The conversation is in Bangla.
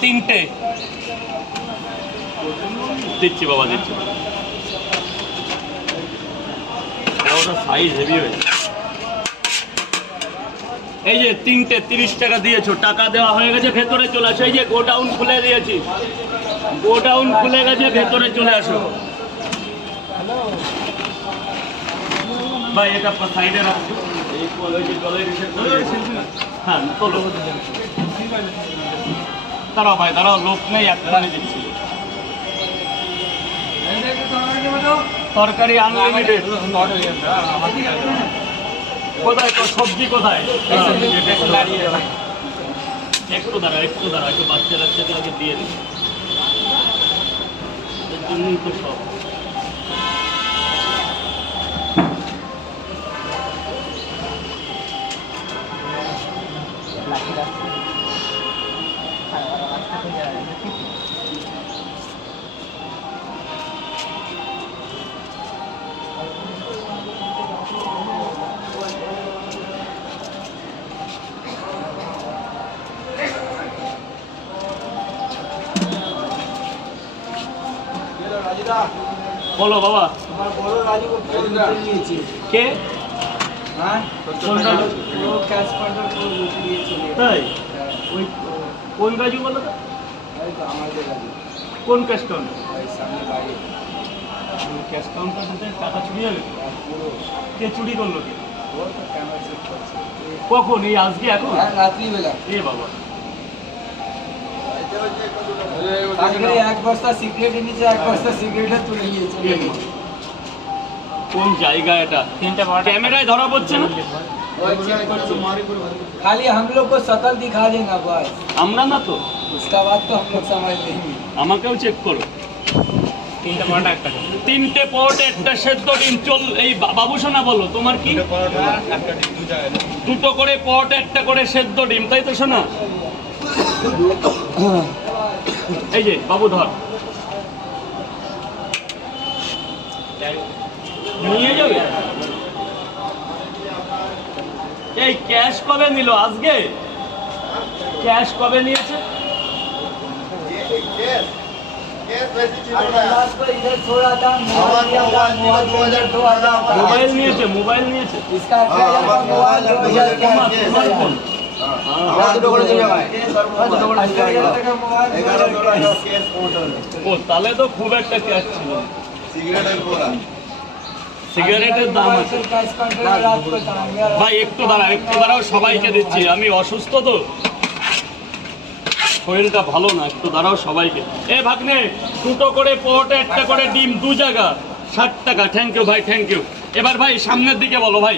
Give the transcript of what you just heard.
তিনটে দিচ্ছি বাবা, দিচ্ছি। সাইজ হেভি হয়েছে। এই যে তিনটে 30 টাকা দিয়েছো, টাকা দেওয়া হয়ে গেছে, ভেতরে চলে আসো। এই যে গোডাউন খুলে দিয়েছি, গোডাউন খুলে গেছে, ভেতরে চলে আসো ভাই। এটা সাইডে রাখছো, হ্যাঁ তোলো। দাঁড়াও ভাই, দাঁড়াও, লোক নেই, একখানে দিচ্ছি। তরকারি আনলিমিটেড। কোথায় তো সবজি কোথায়? একটু দাঁড়া, একটু দাঁড়া, একটু বাচ্চা বাচ্চাদেরকে দিয়ে দিই, এর জন্যই তো সব। বলো বাবা। কে? তাই? ওই কোন রাজু বলো তো? কোন ক্যাশ কাউন্টার? ক্যাশ কাউন্টার টাকা চুরি যাবে? কে চুরি করলো? কে? কখন? এই আজকে? এখন রাত্রিবেলা? এ বাবা, এক বস্তা সিগারেট এনেছে, এক বস্তা সিগারেট তুলে নিয়েছে। কোন জায়গা এটা? ক্যামেরায় ধরা পড়ছে না? खाली हम लोग को शकल दिखा देना बस, আমরা না তো, उसका बाद तो हम लोग समझ लेंगे। আমাকেও চেক করো। তিনটে পরোটা, একটা সেদ্ধ ডিম। চল এই বাবু সোনা বলো তোমার কি? দুটো করে পরোটা, একটা করে সেদ্ধ ডিম, তাই তো সোনা? এই যে বাবু ধর, নিয়ে যাবে। এই ক্যাশ কবে নিল? আজকে ক্যাশ কবে নিয়েছে? মোবাইল নিয়েছে, মোবাইল নিয়েছে। ও তাহলে তো খুব একটা ক্যাশ ছিল। সিগারেটের দাম আছে ভাই। একটু দাঁড়াও, একটু দাঁড়াও, সবাইকে দিচ্ছি। আমি অসুস্থ তো, শরীরটা ভালো না, একটু দাঁড়াও সবাইকে। এ ভাগ্নে, দুটো করে পরোটা, একটা করে ডিম, 2 জায়গা, 60 টাকা। থ্যাংক ইউ ভাই, থ্যাংক ইউ। এবার ভাই সামনের দিকে বলো ভাই।